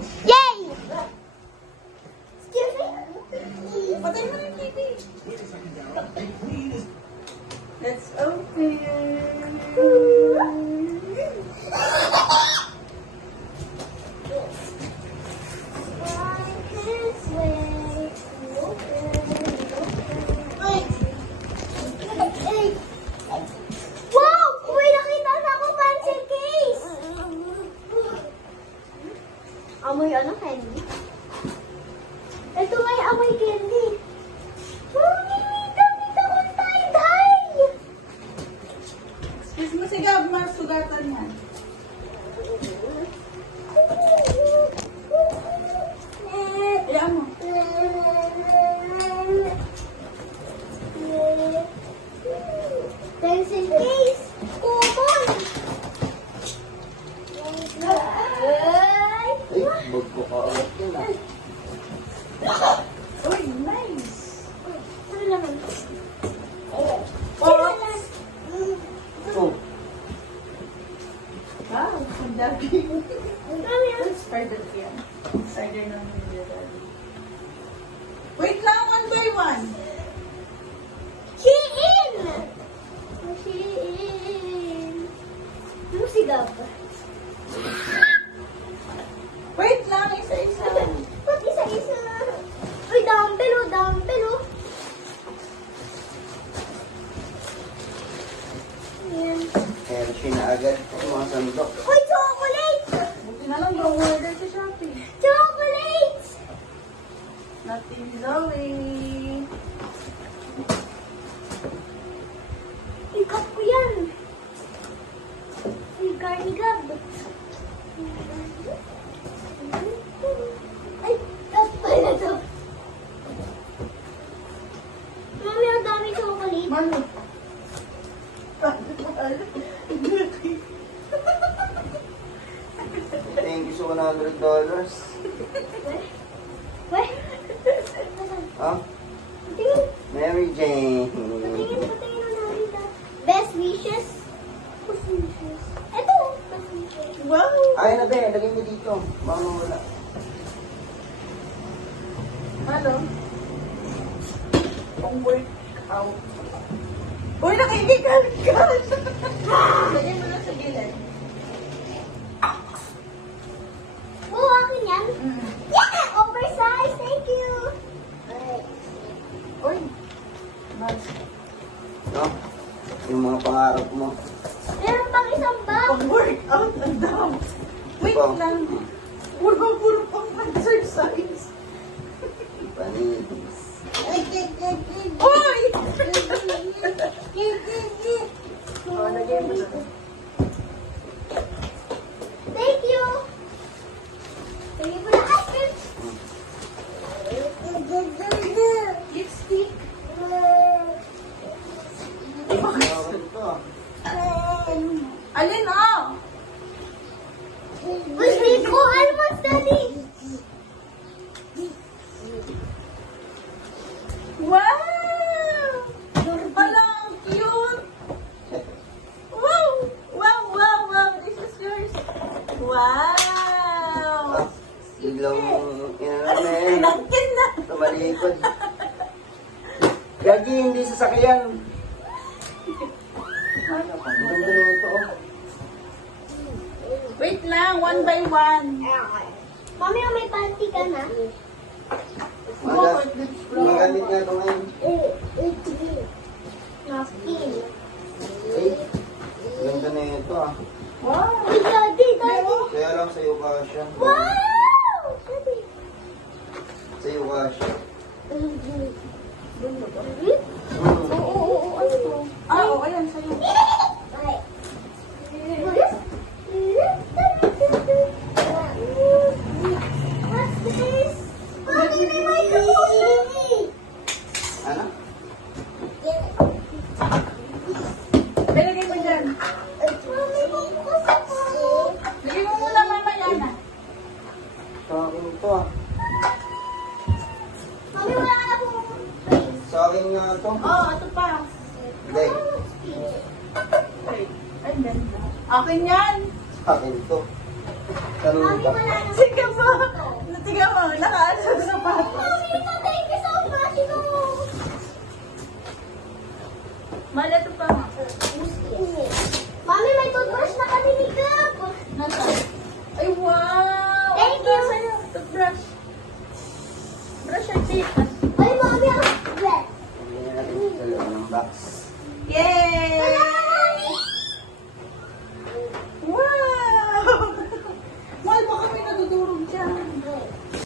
Yay! Excuse me? Patay mo yung TV. Let's open. Wow! May nakita na ako pencil case! Amoy ano, candy? Ito may amoy candy. Mami, dami akong tie-dye! Excuse mo, sige, masugatan yan. Iyan mo. Pencil case! Coupon! Ay, magkakaawat yun ah. Uy, nice. Ano naman? Oh. Oh, Wow, ang dami. Ano yan? Spider yan. Spider ng Ninja Daddy. Wait lang, one by one. Shein! Shein! Ano si Gab? Wait lang, isa-isa. Ba't isa-isa? Uy, dumbbell oh, dumbbell oh. Ayan. Hershey na agad. Mga sandok. Uy, chocolate! Buti na lang, order sa Shopee. Chocolate! Natin Zoe. Ikat ko yan. Uy, Carly Gab. Ay, tapay na to. Mami, ang dami chocolate. Mano. Thank you so $100. Weh? Ha? Tingin. Mary Jane. Patingin na natin. Best wishes. Best wishes. Ito. Best wishes. Wow. Ay na be, lagay mo dito. Baka mawala. Hello. Pang workout. Uy, nakikigal ka. Lagyan mo lang sa gilid. Oo, akin yan. Yeah! Oversized! Thank you! Uy. Nice. No? Yung mga pangarap mo. Meron pang isang bag. Pang workout ang dami. Wait Ito. lang. Puro pang exercise. Panis. Uy! Oh, lagyan mo lang. Thank you! Thank you for the ice cream! Lipstick. Pangarap ito ah. Alin oh? Uy, Rico! Almost, Daddy! Wow! Hala, ang cute! Wow! Wow! This is yours. Wow! Biglang inano na eh. Pinangkin na! Tumalikod. Gagi, hindi sasakyan. Ang ganda na ito oh. Wait lang, one by one. Mami, may panty ka na? Magamit nga ito ngayon. Napkin. Ay, ganda na ito ah. Wow! Uy, Daddy! Daddy! Kaya lang sa'yo kasha. Wow! Daddy! Sa'yo kasha. Oo, ano to? Ah, oh, ayan, sa'yo. Ay. What's this? Mami, may microphone! Ano? Lagay mo dyan. Mami, bukas ako. Lagay mo muna mamaya na. Sa akin ito ah. Mami, wala na akong face. Sa akin nga ito. Oh, ito pa. Hindi. Wait. Ay, ganda. Akin yan. Sa akin ito. Karoon Mami, pa. wala na. Sige mo. Tiga mo, nakaano sa sapatos. Mami, ito, thank you so much. Ito. Mali, ito pa nga. Mami, may toothbrush na kami ni Gab. Nasaan? Ay, wow! Thank Ito you. sa'yo. Toothbrush. Brush your teeth. Ay, Mami, ang bless. Hindi natin sa loob ng box. Yay!